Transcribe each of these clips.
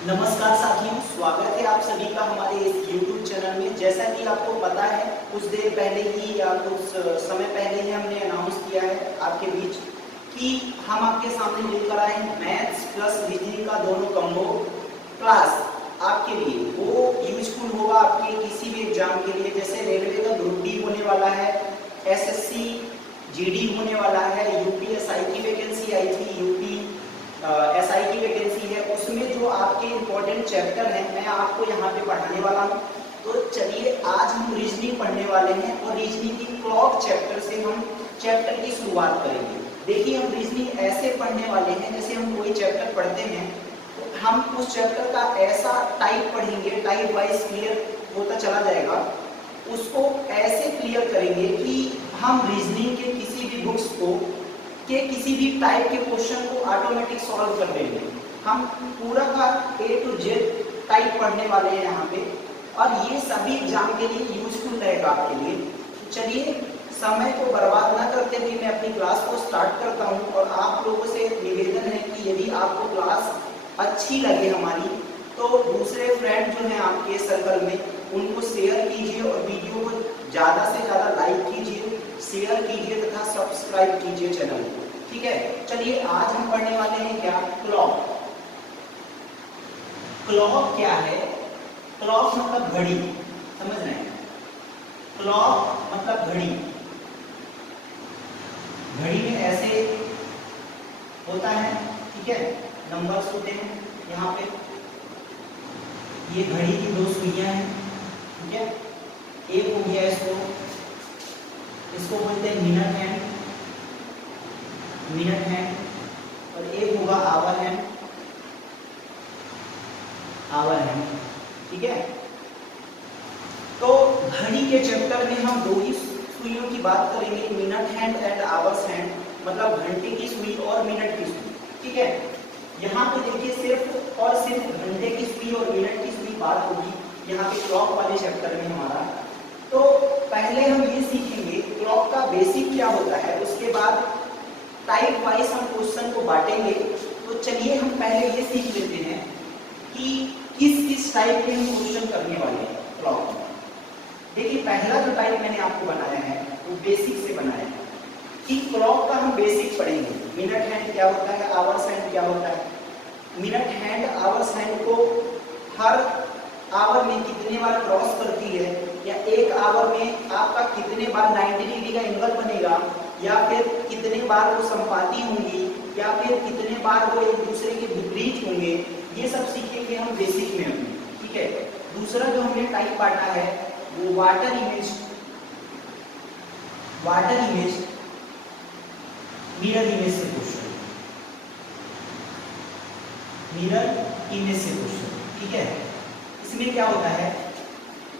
नमस्कार साथियों, स्वागत है आप सभी का हमारे इस YouTube चैनल में। जैसा कि आपको पता है, कुछ देर पहले ही या कुछ समय पहले ही हमने अनाउंस किया है आपके बीच कि हम आपके सामने लेकर आए हैं मैथ्स प्लस रीजनिंग का दोनों कॉम्बो क्लास आपके लिए। वो यूजफुल होगा आपके किसी भी एग्जाम के लिए। जैसे रेलवे का ग्रुप डी होने वाला है, SSC GD होने वाला है, UPSI की वैकेंसी आई थी, SI की वैकेंसी है, उसमें जो आपके इम्पोर्टेंट चैप्टर हैं मैं आपको यहाँ पे पढ़ाने वाला हूँ। तो चलिए आज हम रीजनिंग पढ़ने वाले हैं और रीजनिंग की क्लॉक चैप्टर से हम चैप्टर की शुरुआत करेंगे। देखिए, हम रीजनिंग ऐसे पढ़ने वाले हैं जैसे हम कोई चैप्टर पढ़ते हैं तो हम उस चैप्टर का ऐसा टाइप पढ़ेंगे, टाइप वाइज क्लियर होता चला जाएगा, उसको ऐसे क्लियर करेंगे कि हम रीजनिंग के किसी भी बुक्स को के किसी भी टाइप के क्वेश्चन को ऑटोमेटिक सॉल्व कर देंगे। हम पूरा का A to Z टाइप पढ़ने वाले हैं यहाँ पे, और ये सभी एग्जाम के लिए यूजफुल रहेगा आपके लिए। तो चलिए, समय को बर्बाद ना करते हुए मैं अपनी क्लास को स्टार्ट करता हूँ। और आप लोगों से निवेदन है कि यदि आपको क्लास अच्छी लगे हमारी, तो दूसरे फ्रेंड जो हैं आपके सर्कल में उनको शेयर कीजिए और वीडियो को ज़्यादा से ज़्यादा लाइक कीजिए, शेयर कीजिए तथा सब्सक्राइब कीजिए चैनल को। ठीक है, चलिए आज हम पढ़ने वाले हैं क्या, क्लॉक। क्लॉक क्या है? क्लॉक मतलब घड़ी, समझ रहे हैं? क्लॉक मतलब घड़ी। घड़ी में ऐसे होता है, ठीक है, नंबर्स होते हैं यहाँ पे। ये घड़ी की दो सुइयां हैं, ठीक है। एक हो गया इसको बोलते हैं मिनट हैंड, और एक होगा आवर हैंड, ठीक है। तो घड़ी के चैप्टर में हम दो ही सुइयों की बात करेंगे, minute hand and hours hand, मतलब घंटे की सुई और मिनट की सुई, ठीक है। यहाँ पे देखिए, सिर्फ और सिर्फ घंटे की सुई और मिनट की सुई बात होगी यहाँ पे क्लॉक वाले चैप्टर में हमारा। तो पहले हम ये सीखेंगे क्लॉक का बेसिक क्या होता है, उसके बाद टाइप वाइज हम क्वेश्चन को बांटेंगे। तो चलिए हम पहले ये सीख लेते हैं कि किस किस टाइप के हम क्वेश्चन करने वाले हैं क्लॉक में। देखिए, पहला जो टाइप मैंने आपको बनाया है वो बेसिक से बनाया है कि क्लॉक का हम बेसिक पढ़ेंगे। मिनट हैंड क्या होता है, आवर्स हैंड क्या होता है। मिनट हैंड आवर्स हैंड को हर आवर में कितने बार क्रॉस करती है, या एक आवर में आपका कितने बार 90 डिग्री का एंगल बनेगा, या फिर कितने बार वो संपाती होंगी, या फिर कितने बार वो एक दूसरे के विपरीत होंगे, ये सब सीखेंगे हम बेसिक में अपने, ठीक है। दूसरा जो हमने टाइप बांटा है वो वाटर इमेज, मिरर इमेज से क्वेश्चन, ठीक है। इसमें क्या होता है,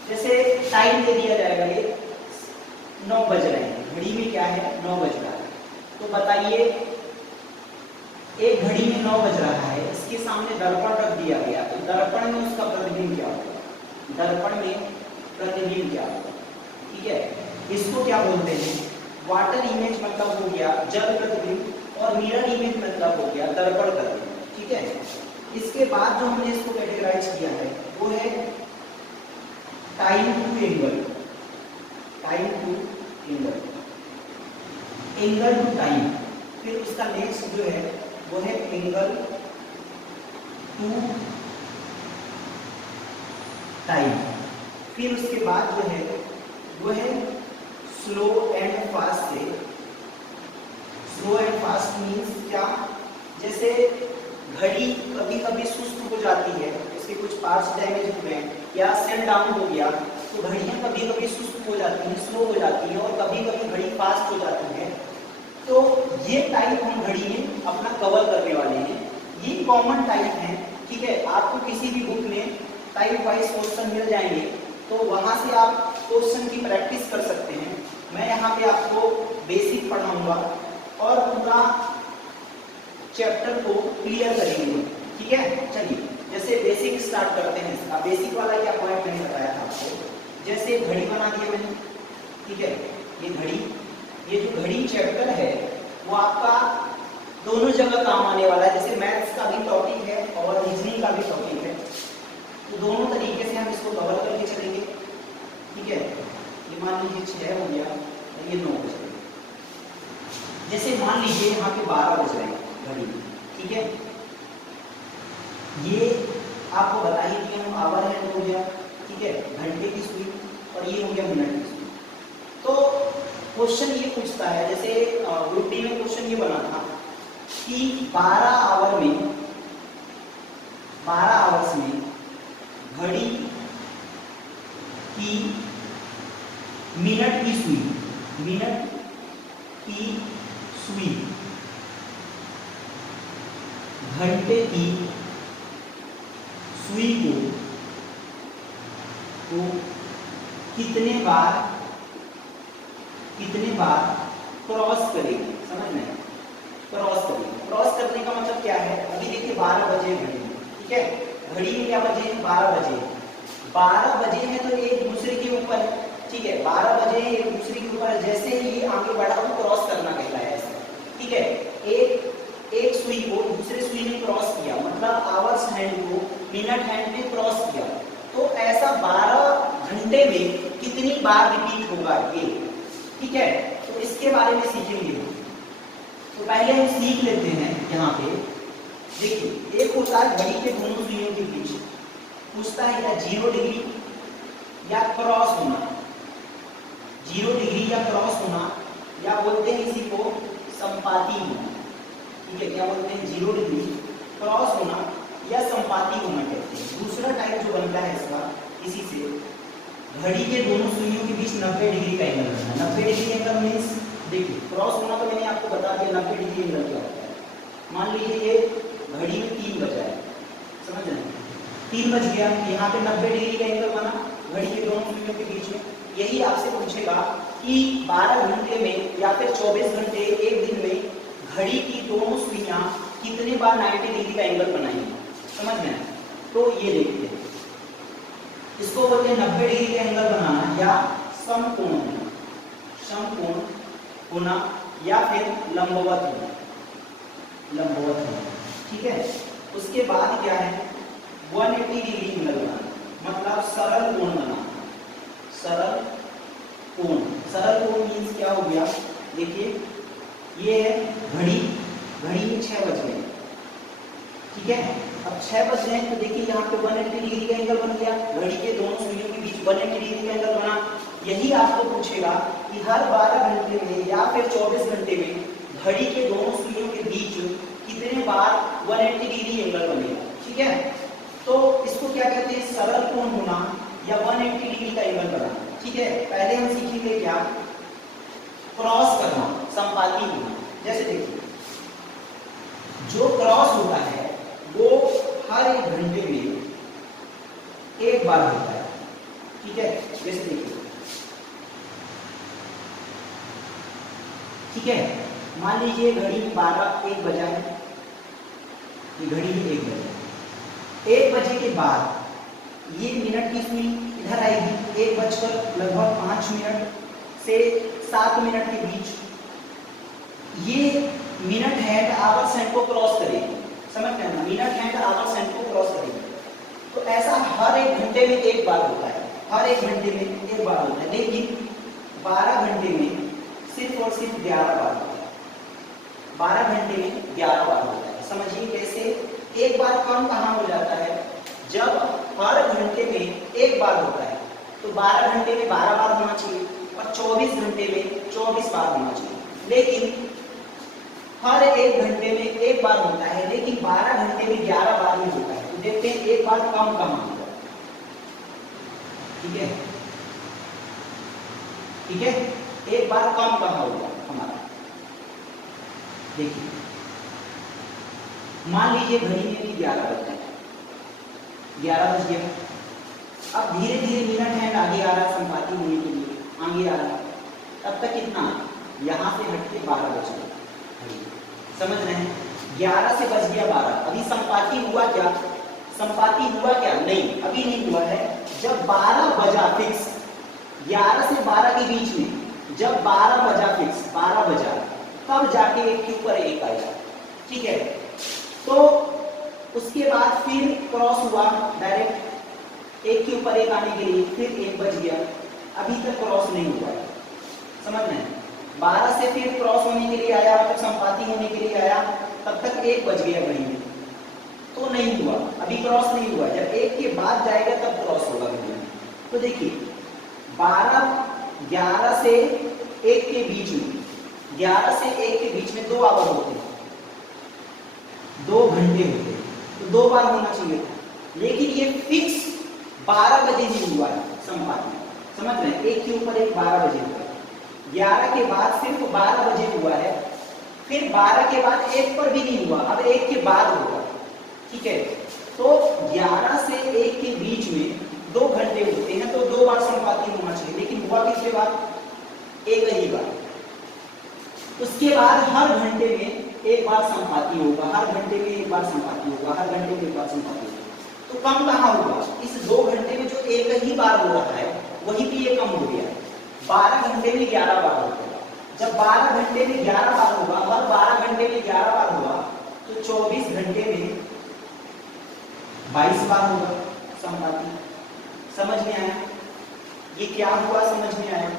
जैसे टाइम दे दिया जाएगा, ये 9 बज रहे हैं, घड़ी में क्या है 9 बज रहा है। तो बताइए, एक घड़ी में 9 बज रहा है, इसके सामने दर्पण रख दिया गया, तो दर्पण में उसका प्रतिबिंब क्या होगा, ठीक है। इसको क्या बोलते हैं, वाटर इमेज मतलब हो गया जल प्रतिबिंब, और मिरर इमेज मतलब हो गया दर्पण प्रतिबिंब, ठीक है। इसके बाद जो हमने इसको कैटेगराइज किया है वो है टाइम टू टाइम। फिर उसका नेक्स्ट जो है वो है एंगल टू टाइम। फिर उसके बाद जो है वो है स्लो एंड फास्ट से। स्लो एंड फास्ट मीन्स क्या, जैसे घड़ी कभी कभी सुस्त हो जाती है, इसके कुछ पार्ट्स डैमेज हुए हैं या सेल डाउन हो गया, तो घड़ियां कभी कभी सुस्त हो जाती हैं, स्लो हो जाती है, और कभी कभी घड़ी फास्ट हो जाती है। तो ये टाइप हम घड़ी में अपना कवर करने वाले हैं। ये कॉमन टाइप है, ठीक है। आपको किसी भी बुक में टाइप वाइज क्वेश्चन मिल जाएंगे, तो वहां से आप क्वेश्चन की प्रैक्टिस कर सकते हैं। मैं यहाँ पे आपको बेसिक पढ़ाऊंगा और पूरा चैप्टर को क्लियर करेंगे, ठीक है। चलिए, जैसे बेसिक स्टार्ट करते हैं इसका। बेसिक वाला क्या पॉइंट मैंने बताया था आपको, जैसे घड़ी बना दिया मैंने, ठीक है। ये जो घड़ी चैप्टर है वो आपका दोनों जगह काम आने वाला है। जैसे मैथ्स का भी टॉपिक है और रीजनिंग का भी टॉपिक है, तो दोनों तरीके से हम इसको कवर करके चलेंगे। ठीक है, ये मान लीजिए 6 हो गया, ये 9 हो जाएगा। जैसे मान लीजिए यहाँ पे 12 बज रहे हैं घड़ी में, ठीक है, ये आपको बता ही दिया हम, आवर हैंड हो गया, ठीक है, घंटे की सुई, और ये हो गया मिनट की सुई। तो क्वेश्चन ये पूछता है, जैसे ग्रुप डी में क्वेश्चन ये बना था कि 12 आवर में, 12 आवर्स में घड़ी की मिनट की सुई, मिनट की सुई घंटे की सुई को कितने बार क्रॉस करेगी। समझ में, क्रॉस करेगी। क्रॉस करने का मतलब क्या है, अभी देखिए 12 बजे घड़ी में, ठीक है, घड़ी में क्या बजे हैं, 12 बजे। 12 बजे हैं तो एक दूसरे के ऊपर है, ठीक है, 12 बजे एक दूसरे के ऊपर है, जैसे ही ये आगे बढ़ा तो क्रॉस करना कहलाया है ऐसा, ठीक है। एक सुई को दूसरे सुई ने क्रॉस किया, मतलब आवर्स हैंड को मिनट हैंड ने क्रॉस किया, तो ऐसा 12 घंटे में कितनी बार रिपीट होगा ये, ठीक है। तो इसके बारे में सीखेंगे। तो पहले हम सीख लेते हैं। यहाँ पे देखिए, एक होता है घड़ी के दोनों सुइयों के बीच, पूछता है या 0 डिग्री या क्रॉस होना, 0 डिग्री या क्रॉस होना, या बोलते हैं इसी को संपाती होना, ठीक है, क्या बोलते हैं, 0 डिग्री क्रॉस होना या संपाती होना कहते हैं। दूसरा टाइप जो बनता है इसका, इसी से घड़ी के दोनों सुइयों के बीच 90 डिग्री का एंगल बनना। 90 डिग्री एंगल मीन्स, देखिए क्रॉस होना तो मैंने आपको बता दिया 90 डिग्री एंगल क्या होता है। मान लीजिए ये घड़ी में 3 बजा है, समझ रहे हैं, 3 बज गया, यहाँ पे 90 डिग्री का एंगल बना घड़ी के दोनों सुइयों के बीच में। यही आपसे पूछेगा कि 12 घंटे में या फिर 24 घंटे एक दिन में घड़ी की दोनों सुइयां कितने बार 90 डिग्री का एंगल बनाएंगे, समझ में। तो ये देखते हैं, इसको बोलते हैं 90 डिग्री का एंगल बनाना या समकोण होना, समकोण होना या फिर लंबवत होना, लंबवत होना, ठीक है। उसके बाद क्या है, 180 डिग्री एंगल बनाना, मतलब सरल कोण बनाना। सरल कोण, सरल कोण मीन्स क्या हो गया, देखिए ये है घड़ी में 6 बज गए, ठीक है। अब 6 बज रहे हैं तो देखिए यहाँ पे 180 डिग्री का एंगल बन गया, घड़ी के दोनों सुइयों के बीच 180 डिग्री का एंगल बना। यही आपको पूछेगा कि हर 12 घंटे में या फिर 24 घंटे में घड़ी के दोनों सुइयों के बीच कितने बार 180 डिग्री एंगल बनेगा, ठीक है। तो इसको क्या कहते हैं, सरल कोण होना या 180 डिग्री का एंगल बनाना, ठीक है। पहले हम सीखेंगे क्या, क्रॉस करना, संपाती होना। जैसे देखिए, जो क्रॉस होता है वो हर 1 घंटे में एक बार होता है, ठीक है। जैसे देखिए, ठीक है, मान लीजिए घड़ी में 1 बजा है, ये घड़ी में 1 बजा, 1 बजे के बाद ये मिनट की सुई इधर आएगी, 1 बजकर लगभग 5 मिनट से 7 मिनट के बीच ये मिनट हैंड आवर्स हैंड को क्रॉस करेगी, समझ में ना, मिनट हैंड आवर्स हैंड को क्रॉस करेगी। तो ऐसा हर 1 घंटे में एक बार होता है, हर 1 घंटे में एक बार होता है, लेकिन 12 घंटे में सिर्फ और सिर्फ 11 बार होता है। 12 घंटे में 11 बार होता है। समझिए कैसे, एक बार कम कहाँ हो जाता है, जब हर घंटे में एक बार होता है तो 12 घंटे में 12 बार होना चाहिए और 24 घंटे में 24 बार होना चाहिए, लेकिन हर 1 घंटे में एक बार होता है, लेकिन 12 घंटे में 11 बार ही होता है। तो देखते हैं एक बार कम कम होगा, ठीक है, ठीक है, एक बार कम कम होगा हमारा। देखिए, मान लीजिए घड़ी में भी 11 बज गया, 11 बज गया। अब धीरे धीरे मिनट हैंड आगे आ रहा है, संपाती होने के लिए आगे आ रहा है। तब तक कितना, यहाँ से हट के 12 बज गया, समझ रहे हैं, 11 से बज गया 12। अभी संपाती हुआ क्या, संपाती हुआ क्या, नहीं अभी नहीं हुआ है। जब 12 बजा फिक्स, 11 से 12 के बीच में जब 12 बजा फिक्स, 12 बजा, तब जाके एक के ऊपर एक आएगा, ठीक है। तो उसके बाद फिर क्रॉस हुआ डायरेक्ट एक के ऊपर एक आने के लिए, फिर एक बज गया, अभी तक क्रॉस नहीं हुआ है, समझ रहे हैं। 12 से फिर क्रॉस होने के लिए आया, मतलब संपाती होने के लिए आया, तब तक 1 बज गया घड़ी में, तो नहीं हुआ, अभी क्रॉस नहीं हुआ। जब 1 के बाद जाएगा तब क्रॉस होगा घड़ी में। तो देखिए 11 से 1 के बीच में, 11 से 1 के बीच में 2 आवर होते हैं, 2 घंटे होते हैं, तो 2 बार होना चाहिए था, लेकिन ये फिक्स 12 बजे ही हुआ है संपाती, समझ रहे हैं। 1 के ऊपर एक 12 बजे हुआ है, 11 के बाद सिर्फ 12 बजे हुआ है, फिर 12 के बाद 1 पर भी नहीं हुआ, अब 1 के बाद होगा, ठीक है। तो 11 से 1 के बीच में 2 घंटे होते हैं, तो 2 बार संपाती होना चाहिए, लेकिन हुआ किसके बाद? एक ही बार। उसके बाद हर घंटे में एक बार संपाती होगा, हर घंटे में एक बार संपाती होगा, हर घंटे में एक बार संपाती होगा। तो कम कहाँ होगा? इस 2 घंटे में जो एक ही बार हो रहा है वहीं पे ये कम हो गया है। 12 घंटे में 11 बार होगा, जब 12 घंटे में 11 बार होगा, हर 12 घंटे में 11 बार हुआ, तो 24 घंटे में 22 बार होगा संपाती। समझ में आया? ये क्या हुआ, समझ में आया?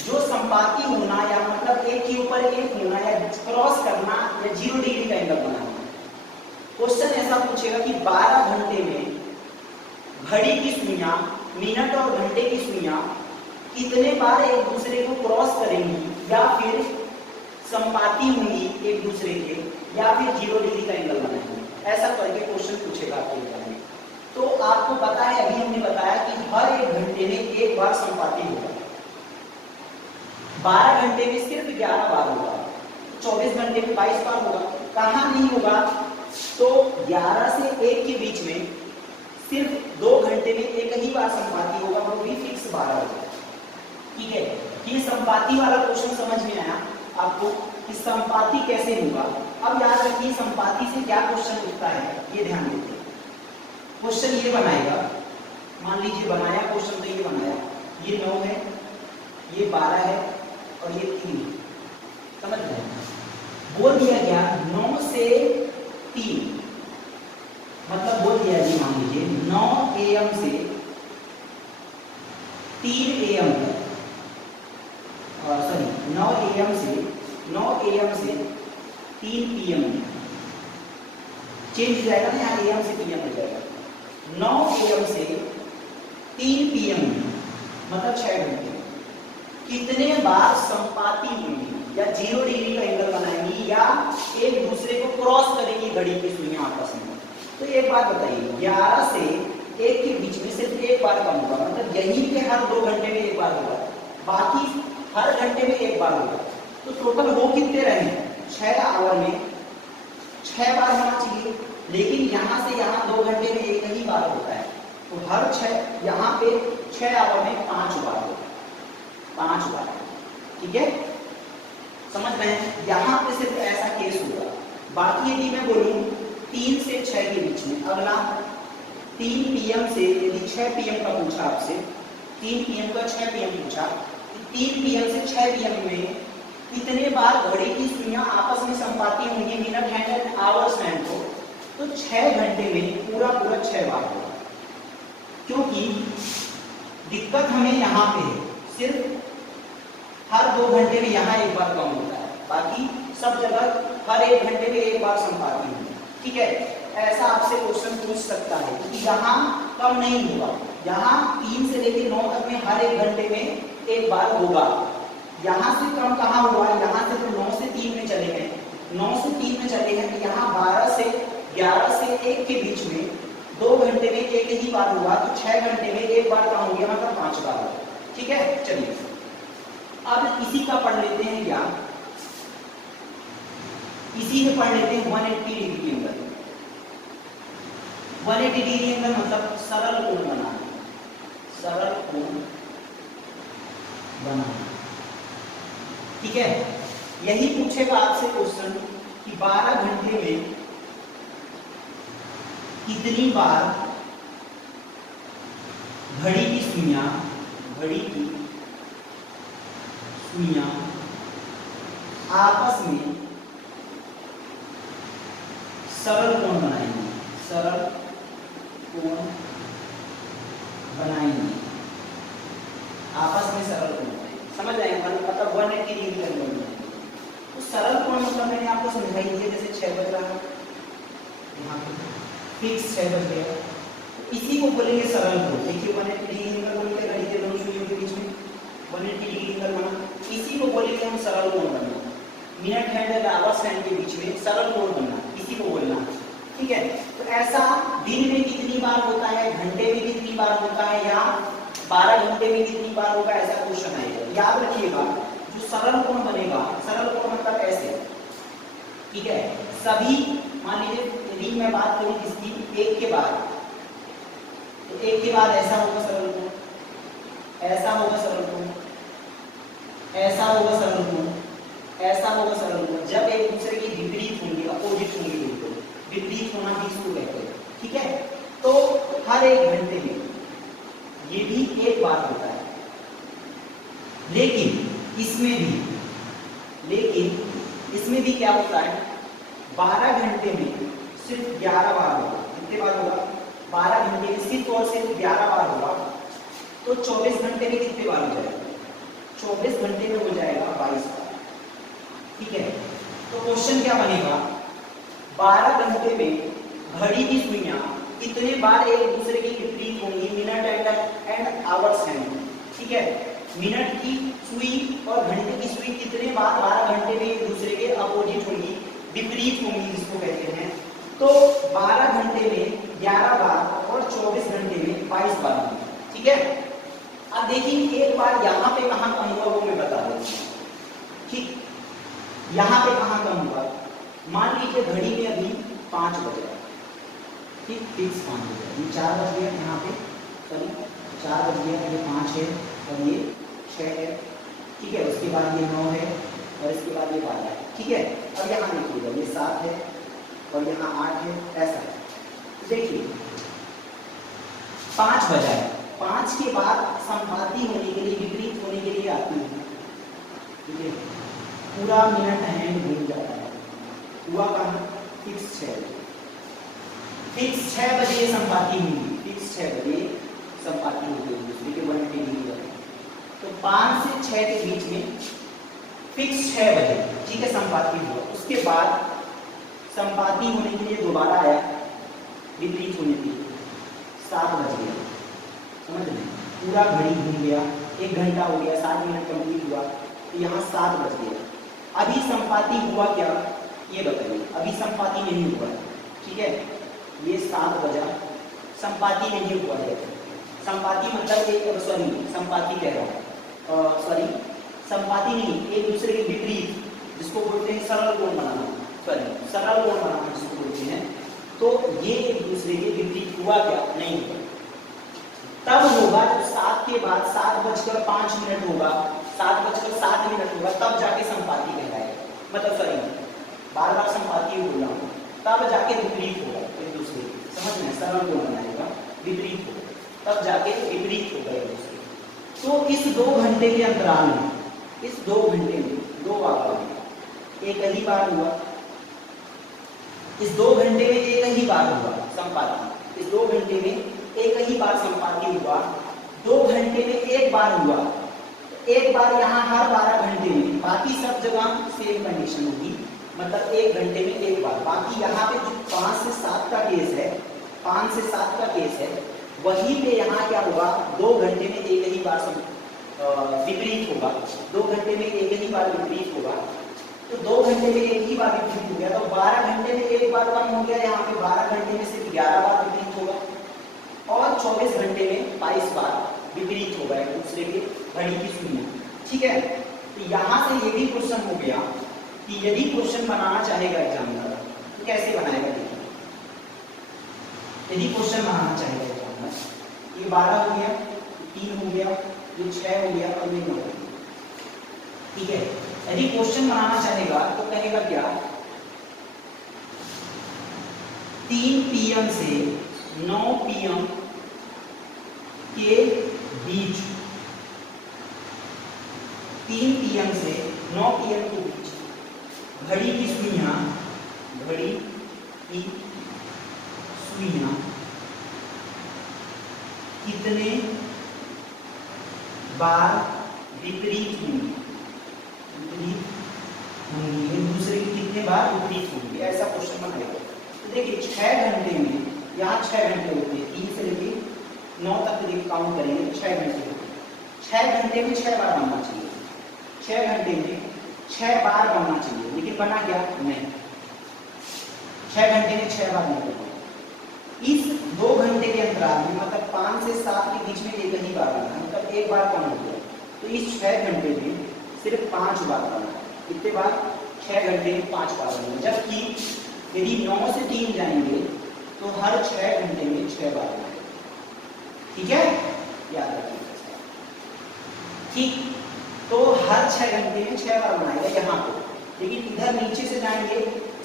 जो संपाती होना या मतलब एक के ऊपर एक होना या क्रॉस करना या 0 डिग्री का एंगल बनाना। क्वेश्चन ऐसा पूछेगा कि 12 घंटे में घड़ी की सुइयां, मिनट और घंटे की सुइयां कितने बार एक दूसरे को क्रॉस करेंगी या फिर संपाती होंगी एक दूसरे के, या फिर 0 डिग्री का एंगल बनाएंगे। ऐसा करके क्वेश्चन पूछेगा आपके एग्जाम में। तो आपको पता है, अभी हमने बताया कि हर 1 घंटे में एक बार संपाती होगा, 12 घंटे में सिर्फ 11 बार होगा, 24 घंटे में 22 बार होगा। कहाँ नहीं होगा? तो 11 से 1 के बीच में सिर्फ 2 घंटे में एक ही बार संपाती होगा, वो भी फिक्स 12 होगा, ठीक है। ये संपाती वाला क्वेश्चन समझ में आया आपको कि संपाती कैसे होगा। अब याद रखिए संपाती से क्या क्वेश्चन उठता है, ये ध्यान देते हैं। क्वेश्चन ये बनाएगा, मान लीजिए बनाया क्वेश्चन, तो ये बनाया, ये 9 है, ये 12 है और ये 3, समझ रहे हैं। बोल दिया गया 9 से 3, मतलब बोल दिया जी, मान लीजिए 9 AM से 3 AM तक, सॉरी 9 AM से 3 PM चेंज हो जाएगा ना, यहाँ AM से PM हो जाएगा। 9 AM से 3 PM मतलब 6 घंटे कितने बार संपाती होंगी या 0 डिग्री का एंगल बनाएंगी या एक दूसरे को क्रॉस करेंगी घड़ी की सुइयां आपस में। तो एक बात बताइए, 11 से 1 के बीच में सिर्फ एक बार कम होगा, मतलब यहीं पे हर 2 घंटे में एक बार होगा, बाकी हर घंटे में एक बार होगा। तो टोटल हो कितने रहे? 6 आवर में 6 बार होना चाहिए, लेकिन यहाँ से यहाँ 2 घंटे में एक ही बार होता है, तो हर 6 यहाँ पे 6 आवर में 5 बार होगा, 5 बार, ठीक है। समझ रहे हैं? यहाँ पे सिर्फ ऐसा केस होगा। बाकी यदि मैं बोलूँ 3 से 6 के बीच में, अगला 3 PM से यदि 6 PM का पूछा आपसे, 3 PM का 6 PM पूछा, 3 PM से 6 PM में कितने बार घड़ी की सुइयां आपस में संपाती होंगी, minute hand and hours hand को, तो 6 घंटे में पूरा 6 बार होगा। क्योंकि दिक्कत हमें यहाँ पे है, सिर्फ हर 2 घंटे में यहाँ एक बार कम होता है, बाकी सब जगह हर 1 घंटे में एक बार संपाती होगी, ठीक है। ऐसा आपसे क्वेश्चन पूछ सकता है, क्योंकि यहाँ कम नहीं होगा, यहाँ 3 से लेकर 9 तक में हर 1 घंटे में एक बार होगा। यहाँ से कम कहाँ हुआ? यहाँ से तो 9 से 3 में चले गए, 9 से 3 में चले गए, तो यहाँ 11 से 1 के बीच में 2 घंटे में एक ही बार हुआ, तो 6 घंटे में एक बार कम हो गया, मतलब 5 बार हुआ, ठीक है। चलिए अब इसी का पढ़ लेते हैं क्या, इसी में पढ़ लेते हैं 180 डिग्री एंगल। 180 डिग्री एंगल मतलब सरल कोण बनाना, सरल कोण बनाना, ठीक है। यही पूछेगा आपसे क्वेश्चन कि 12 घंटे में कितनी बार घड़ी की सुइयां आपस में सरल कोण बनाएंगे, सरल कोण बनाएंगे, आपस में सरल कोण समझ आए, मतलब 180 डिग्री का एंगल बनाएंगे। तो सरल कोण मतलब मैंने आपको समझाई दिया, जैसे 6 बज रहा है यहाँ पे फिक्स 6 बज गया, तो इसी को बोलेंगे सरल कोण। देखिए 180 डिग्री एंगल बन गया घड़ी के दोनों सुइयों के बीच में 180 डिग्री एंगल बना, इसी को बोलेंगे हम सरल कोण बनना। मिनट हैंड और आवर्स हैंड के बीच में सरल कोण बनना, इसी को बोलना, ठीक है। तो ऐसा दिन में कितनी बार होता है, घंटे में कितनी बार होता है, या 12 घंटे में कितनी बार होगा, ऐसा क्वेश्चन आएगा। याद रखिएगा जो सरल कोण बनेगा, सरल कोण मतलब ऐसे, ठीक है। सभी मान लीजिए यदि मैं बात करूं किसकी, एक के बाद, तो एक के बाद ऐसा होगा सरल कोण, ऐसा होगा सरल कोण, ऐसा होगा सरल कोण, ऐसा होगा सरल कोण। जब एक दूसरे के विपरीत होंगे, अपोजिट होंगे, बिल्कुल विपरीत होना भी इसको कहते हैं, ठीक है। तो हर एक घंटे में ये भी एक बार होता है, लेकिन इसमें भी क्या होता है, 12 घंटे में सिर्फ 11 बार होगा। कितने बार होगा, 12 घंटे में सिर्फ और सिर्फ 11 बार होगा। तो 24 घंटे में कितने बार हो जाएगा, 24 घंटे में हो जाएगा 22 बार, ठीक है। तो क्वेश्चन क्या बनेगा, 12 घंटे में घड़ी की सुइयां कितने बार एक दूसरे के विपरीत होंगी, मिनट एंड आवर्स हैंड, ठीक है। मिनट की सुई और घंटे की सुई कितने बार 12 घंटे में एक दूसरे के अपोजिट होंगी, विपरीत होंगी, जिसको कहते हैं। तो 12 घंटे में 11 बार और 24 घंटे में 22 बार होंगी, ठीक है। अब देखिए एक बार यहाँ पे कहाँ कम हुआ वो मैं बता देता हूँ, ठीक। यहाँ पे कहाँ कम हुआ, मान लीजिए घड़ी में अभी 5 बजे, ठीक, फिक्स 5 बजे, ये 4 बज गया, यहाँ पे सॉरी 4 बज गया, ये 5 है और ये 6 है, ठीक है। उसके बाद ये 9 है और इसके बाद ये 12 है, ठीक है। अब यहाँ देखिएगा ये 7 है और यहाँ 8 है, ऐसा है। देखिए 5 बजा है, 5 के बाद संपाती होने के लिए, विपरीत होने के लिए आती है, ठीक है। पूरा मिनट हैंड घूम जाता है, हुआ कहाँ, फिक्स 6 बजे, फिक्स 6 बजे संपाती होगी, फिक्स 6 बजे संपाती होगी दूसरे के 180 डिग्री पर। तो 5 से 6 के बीच में फिक्स 6 बजे, ठीक है, संपाती हुआ। उसके बाद संपाती होने के लिए दोबारा आया, विपरीत होने के लिए 7 बज गया, समझ रहे, पूरा घड़ी घूम गया, 1 घंटा हो गया, 7 मिनट कंप्लीट हुआ, तो यहाँ 7 बज गया। अभी संपाती हुआ क्या, ये बताइए, अभी संपाती नहीं हुआ, ठीक है। ये 7 बजा, संपाती नहीं हुआ है, संपाती मतलब एक, सॉरी संपाती कह रहा हूँ, सॉरी संपाती नहीं, एक दूसरे के विपरीत, जिसको बोलते हैं सरल कोण बनाना, सॉरी सरल कोण बनाना जिसको बोलते हैं। तो ये एक दूसरे के विपरीत हुआ क्या, नहीं हुआ। तब होगा जब 7 के बाद 7:05 होगा, 7:07 होगा, तब जाके संपाती कहलाएगा, मतलब सॉरी बार बार संपाती बोल रहा हूँ, तब जाके विपरीत होगा एक दूसरे, समझ में, सरल कोण बनाएगा, विपरीत होगा, तब जाके विपरीत होगा एक दूसरे। तो इस 2 घंटे के अंतराल में, इस 2 घंटे में 2 बार हुआ, एक ही बार हुआ, इस 2 घंटे में एक ही बार हुआ संपाती, इस 2 घंटे में एक ही बार संपाती हुआ, 2 घंटे में एक बार हुआ, एक बार यहाँ हर 12 घंटे में, बाकी सब जगह सेम कंडीशन होगी, मतलब 1 घंटे में एक बार। बाकी यहाँ पे जो 5 से 7 का केस है, 5 से 7 का केस है, वहीं पे यहाँ क्या होगा, 2 घंटे में एक ही बार विपरीत होगा, 2 घंटे में एक ही बार विपरीत होगा। तो 2 घंटे में एक ही बार विपरीत हो गया, तो 12 घंटे में एक बार कम हो गया, यहाँ पे 12 घंटे में सिर्फ 11 बार विपरीत होगा, और 24 घंटे में 22 बार विपरीत होगा एक दूसरे के घड़ी की सुइयां, ठीक है। तो यहाँ से ये भी क्वेश्चन हो गया कि यदि क्वेश्चन बनाना चाहेगा एग्जामिनर तो कैसे बनाएगा, देखिए यदि क्वेश्चन बनाना चाहेगा एग्जामिनर, ये 12 हो गया, 3 हो गया, ये 6 हो गया और ये 9 हो गया, ठीक है। यदि क्वेश्चन बनाना चाहेगा तो कहेगा क्या, 3 PM से 9 PM के बीच, 3 PM से 9 PM के बीच घड़ी की सुइयां, घड़ी की सुइयां कितने बार विपरीत होंगी, विपरीत होंगी, एक दूसरे की कितने बार विपरीत होंगी, ऐसा क्वेश्चन बनाएगा। तो देखिए 6 घंटे में, यहाँ 6 घंटे होते हैं, 3 से लेके 9 तक देखिए काउंट करेंगे तो 6 घंटे होते हैं। 6 घंटे में 6 बार बनना चाहिए, 6 घंटे में 6 बार बनना चाहिए, लेकिन बना क्या नहीं, 6 घंटे में 6 बार नहीं बना। इस 2 घंटे के अंतराल में मतलब 5 से 7 के बीच में एक ही बार बना, मतलब एक बार कम हो गया। तो इस 6 घंटे में सिर्फ 5 बार बना, कितने बार, 6 घंटे में 5 बार बना। जबकि यदि 9 से 3 जाएंगे तो हर 6 घंटे में 6 बार बना, ठीक है, याद रखिए। ठीक, तो हर 6 घंटे में 6 बार बनाएगा यहाँ पे, लेकिन इधर नीचे से जाएंगे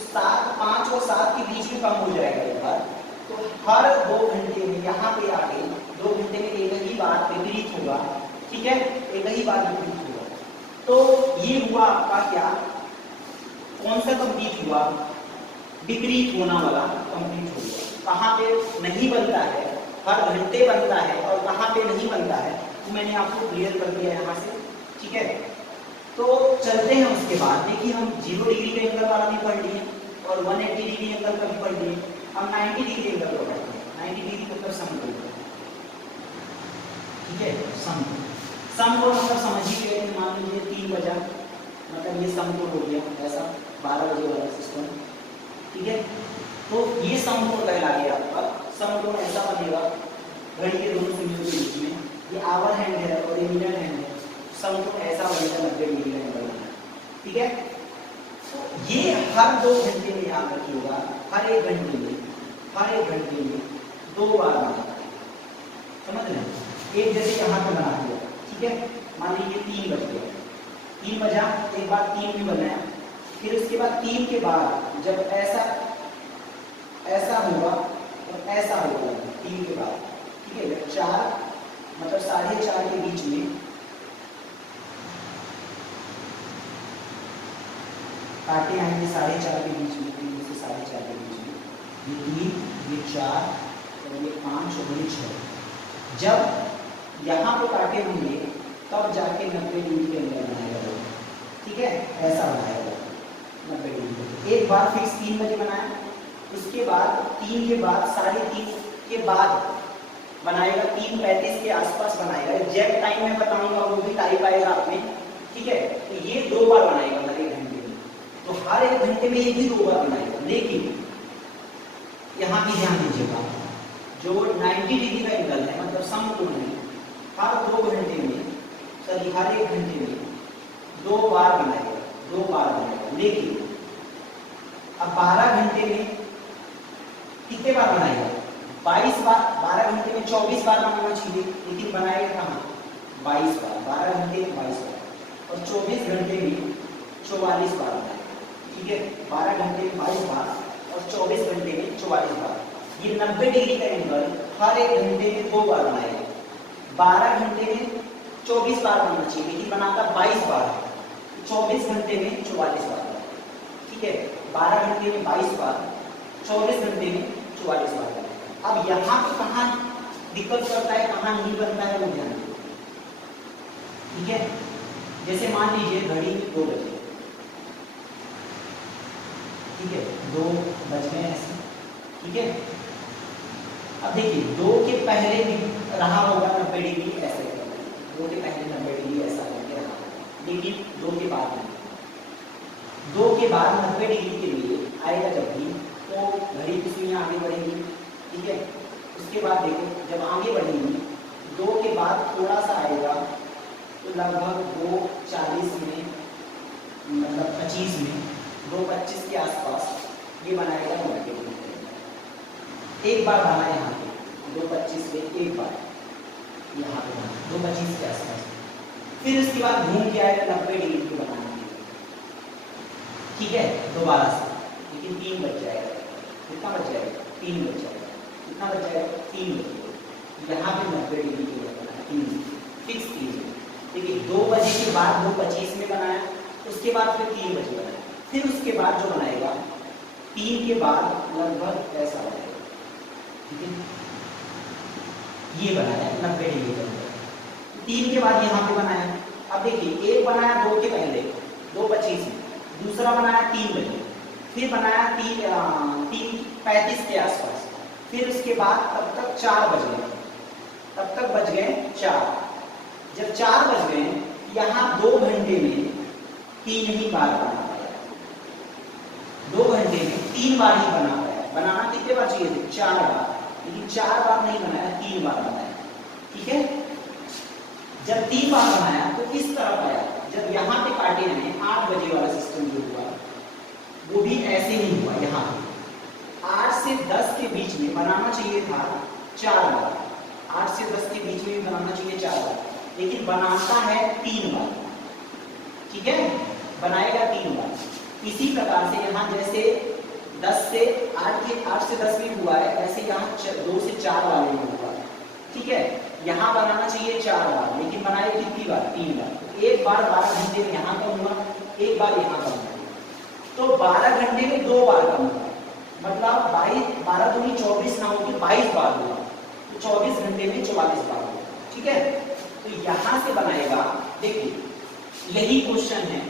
7, 5 और 7 के बीच में कम हो जाएगा एक बार। तो हर 2 घंटे में यहाँ पे आगे 2 घंटे में एक ही बार विपरीत होगा, ठीक है, एक ही बार विपरीत होगा। तो ये हुआ आपका क्या, कौन सा कंप्लीट हुआ, विपरीत होना वाला कंप्लीट हो गया। कहाँ पे नहीं बनता है, हर घंटे बनता है, और कहाँ पे नहीं बनता है तो मैंने आपको क्लियर कर दिया यहाँ से, ठीक है। तो चलते हैं उसके बाद, देखिए हम 0 डिग्री का एंगल वाला भी पढ़ लिए और 180 डिग्री एंगल का भी पढ़ लिए। हम 90 डिग्री एंगल को पढ़ते हैं, 90 डिग्री मतलब समकोण, ठीक है, समकोण। समकोण मतलब समझ ही गए, मान लीजिए 3 बजा, मतलब ये समकोण हो गया, ऐसा 12 बजे वाला सिस्टम, ठीक है। तो ये समकोण कहला गया आपका। समकोण ऐसा बनेगा घड़ी के दोनों सुइयों के बीच में, ये आवर हैंड है और ये मिडल हैंड है, समकोण ऐसा बनेगा 90 डिग्री का एंगल बना, ठीक है। तो ये हर 2 घंटे में याद रखिएगा, हर 1 घंटे में, हर 1 घंटे में 2 बार बनता है, समझ रहे हैं। एक जैसे यहाँ पे बना दिया, ठीक है, मान लीजिए 3 बज गया, 3 बजा, एक बार 3 भी बनाया, फिर उसके बाद 3 के बाद जब ऐसा ऐसा होगा और ऐसा होगा 3 के बाद, ठीक है, 4 मतलब 4:30 के बीच में काटे आएंगे, 4:30 के बीच में, 3 से 4:30 के बीच में, ये 3, ये 4 और ये 5 और ये 6। जब यहाँ पे काटे होंगे तब जाके 90 डिग्री के अंदर बनाएगा, ठीक है, ऐसा बनाएगा 90 डिग्री। एक बार फिक्स 3 बजे बनाया, उसके बाद 3 के बाद 3:30 के बाद बनाएगा, 3:35 के आसपास बनाएगा। एग्जैक्ट टाइम में बताऊंगा, वो भी टाइप आएगा आपने, ठीक है। तो ये 2 बार बनाएगा हर 1 घंटे में, तो हर 1 घंटे में ये भी 2 बार बनाएगा। लेकिन यहाँ भी ध्यान दीजिएगा, जो 90 डिग्री का एंगल है मतलब समकोण है, हर 2 घंटे में, सॉरी हर 1 घंटे में 2 बार बनाएगा, 2 बार बनाएगा। लेकिन अब 12 घंटे में कितने बार बनाएगा, 22 बार। 12 घंटे में 24 बार बनाना चाहिए, लेकिन बनाएगा कहाँ, 22 बार। 12 घंटे में 22 बार और 24 घंटे में 44 बार बनाएगा, ठीक है। 12 घंटे में 22 बार और 24 घंटे में 44 बार। ये 90 डिग्री का एंगल हर 1 घंटे में 2 बार बनाएगा। 12 घंटे में 24 बार बनना चाहिए, लेकिन बनाता 22 बार, 24 घंटे में 44 बार, ठीक है। 12 घंटे में 22 बार, 24 घंटे में 44 बार। अब यहाँ पे कहाँ दिक्कत करता है, कहाँ नहीं बनता है, वो ध्यान दें, ठीक है। जैसे मान लीजिए घड़ी 2 बजे, ठीक है, 2 बज गए ऐसे, ठीक है। अब देखिए 2 के पहले भी रहा होगा 90 डिग्री, ऐसे 2 के पहले 90 डिग्री ऐसा करके रहा, लेकिन 2 के बाद नहीं। 2 के बाद 90 डिग्री के लिए आएगा जब भी, तो घड़ी की सुइयां आगे बढ़ेंगी, ठीक है। उसके बाद देखो जब आगे बढ़ेंगी 2 के बाद थोड़ा सा आएगा, तो लगभग 2:40 में, मतलब 25 में, 2:25 के आसपास ये बनाएगा 90 डिग्री। एक बार बना यहाँ पे 2:25 में, एक बार यहाँ पे बना 2:25 के आसपास, फिर उसके बाद घूम के आएगा 90 डिग्री को बनाने के लिए, ठीक है, दोबारा से। लेकिन 3 बज जाएगा, कितना बच जाएगा, 3 बज जाएगा, कितना बच जाएगा, 3 बज जाएगा। यहाँ पे 90 डिग्री के लिए बनाया, 3 फिक्स 3। देखिए 2 बजे के बाद 2:25 में बनाया, उसके बाद फिर 3 बजे बनाया, फिर उसके बाद जो बनाएगा 3 के बाद लगभग ऐसा बनाएगा, ठीक है, ये बनाया 90 डिग्री के अंदर। 3 के बाद यहाँ पे बनाया। अब देखिए एक बनाया 2 के पहले 2:25 में, दूसरा बनाया 3 बजे, फिर बनाया 3:35 के आसपास, फिर उसके बाद तब तक 4 बज गए, तब तक बज गए 4। जब 4 बज गए यहाँ 2 घंटे में 3 ही बार बना पाया, 2 घंटे में 3 बार ही बना पाया। बनाना कितने बार चाहिए थे? 4 बार, लेकिन 4 बार नहीं बनाया, 3 बार बनाया। ठीक है, जब 3 बार बनाया तो इस तरफ आया। जब यहाँ पे काटे मैंने 8 बजे वाला सिस्टम जो हुआ वो भी ऐसे ही हुआ। यहाँ 8 से 10 के बीच में बनाना चाहिए था 4 बार, 8 से 10 के बीच में भी बनाना चाहिए 4 बार, लेकिन बनाता है 3 बार। ठीक है, बनाएगा 3 बार। इसी प्रकार से यहाँ जैसे 8 से 10 में हुआ है, ऐसे यहाँ 2 से 4 वाले में हुआ। ठीक है, यहाँ बनाना चाहिए 4 बार, लेकिन बनाए कितनी बार? 3 बार। एक बार 12 घंटे में यहाँ करूँगा, एक बार यहाँ करूँगा, तो 12 घंटे में 2 बार करूँगा, मतलब 12 दूनी 24 ना होगी, 22 बार होगा, तो 24 घंटे में 44 बार होगा। ठीक है, तो यहाँ से बनाएगा। देखिए यही क्वेश्चन है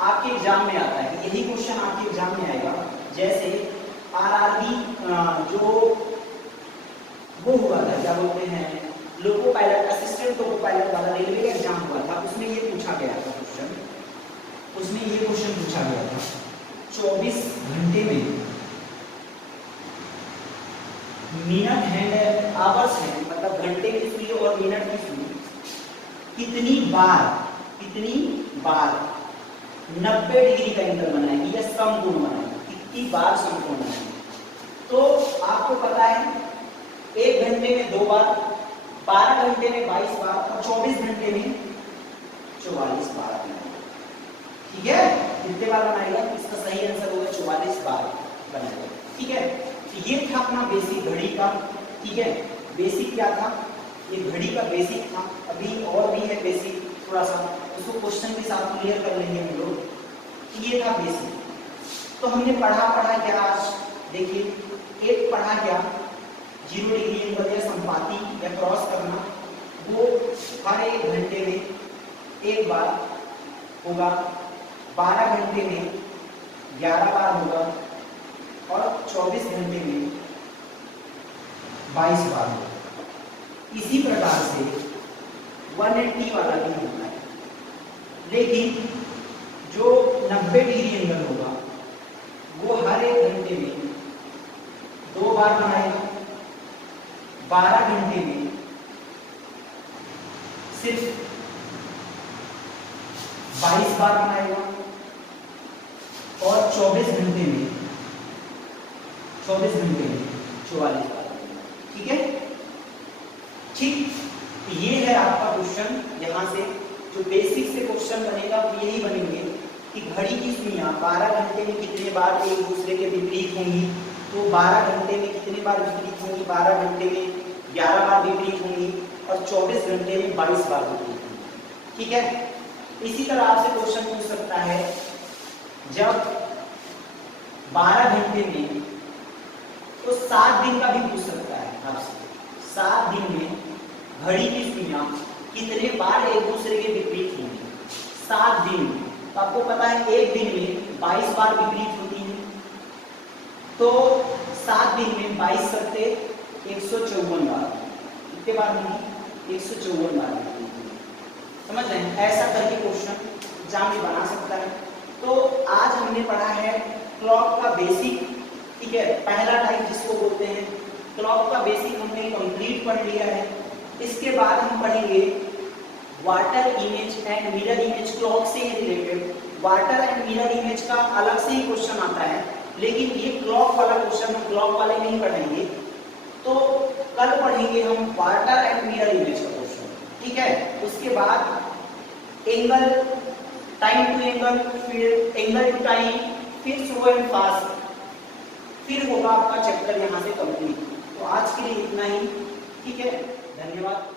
आपके एग्जाम में आता है, यही क्वेश्चन आपके एग्जाम में आएगा। जैसे RRB जो वो हुआ था, क्या बोलते हैं, loco pilot, assistant loco pilot वाला रेलवे का एग्जाम हुआ था, उसमें ये पूछा गया था क्वेश्चन, उसमें ये क्वेश्चन पूछा गया था 24 घंटे में मिनट हैंड आवर्स है, मतलब घंटे की सुई और मिनट की सुई कितनी बार 90 डिग्री का एंगल बनाएगी या समकोण बनाएगी, कितनी बार समकोण बनाएगी। तो आपको पता है 1 घंटे में 2 बार, 12 घंटे में 22 बार और 24 घंटे में 44 बार। ठीक है, कितने बार बनाएगा? इसका सही आंसर होगा 44 बार बनाएगा। ठीक है, तो ये था अपना बेसिक घड़ी का। ठीक है, बेसिक क्या था? ये घड़ी का बेसिक था। अभी और भी है बेसिक थोड़ा सा, उसको क्वेश्चन के साथ क्लियर कर लेंगे हम लोग। ये था बेसिक। तो हमने पढ़ा क्या आज? देखिए एक पढ़ा क्या, 0 डिग्री एंगल या संपाती या क्रॉस करना, वो हर 1 घंटे में 1 बार होगा, 12 घंटे में 11 बार होगा और 24 घंटे में 22 बार होगा। इसी प्रकार से 180 वाला भी होता है, लेकिन जो 90 डिग्री एंगल होगा वो हर 1 घंटे में 2 बार बनाएगा, 12 घंटे में सिर्फ 22 बार बनाएगा और 24 घंटे में 44 बार। ठीक है, ठीक, ये है आपका क्वेश्चन। यहाँ से जो बेसिक से क्वेश्चन बनेगा वो यही बनेंगे कि घड़ी की सुइयां 12 घंटे में कितने बार एक दूसरे के विपरीत होंगी, तो 12 घंटे में कितने बार विपरीत होंगी, 12 घंटे में 11 बार विपरीत होंगी और 24 घंटे में 22 बार विपरीत होंगी। ठीक है, इसी तरह आपसे क्वेश्चन पूछ सकता है, जब 12 घंटे में, तो 7 दिन का भी पूछ सकता है आपसे, 7 दिन में घड़ी की सुइयां कितने बार एक दूसरे के विपरीत होंगी 7 दिन में। तो आपको पता है एक दिन में 22 बार विपरीत होती है, तो 7 दिन में 22 करते 154 बार, कितने बार होंगी? 154 बार होंगी। समझ रहे हैं? ऐसा करके क्वेश्चन एग्जाम में बना सकता है। तो आज हमने पढ़ा है क्लॉक का बेसिक। ठीक है, पहला टाइप जिसको बोलते हैं क्लॉक का बेसिक हमने कंप्लीट पढ़ लिया है। इसके बाद हम पढ़ेंगे water image and mirror image. Clock से related water and mirror image का अलग से ही क्वेश्चन आता है, लेकिन ये क्लॉक वाला क्वेश्चन हम क्लॉक वाले नहीं पढ़ेंगे, तो कल पढ़ेंगे हम वाटर एंड मिरर इमेज का क्वेश्चन। ठीक है, उसके बाद एंगल, टाइम टू एंगल, फिर एंगल टू टाइम, फिर स्लो एंड फास्ट, फिर होगा आपका चैप्टर यहाँ से कंप्लीट। तो आज के लिए इतना ही। ठीक है, धन्यवाद।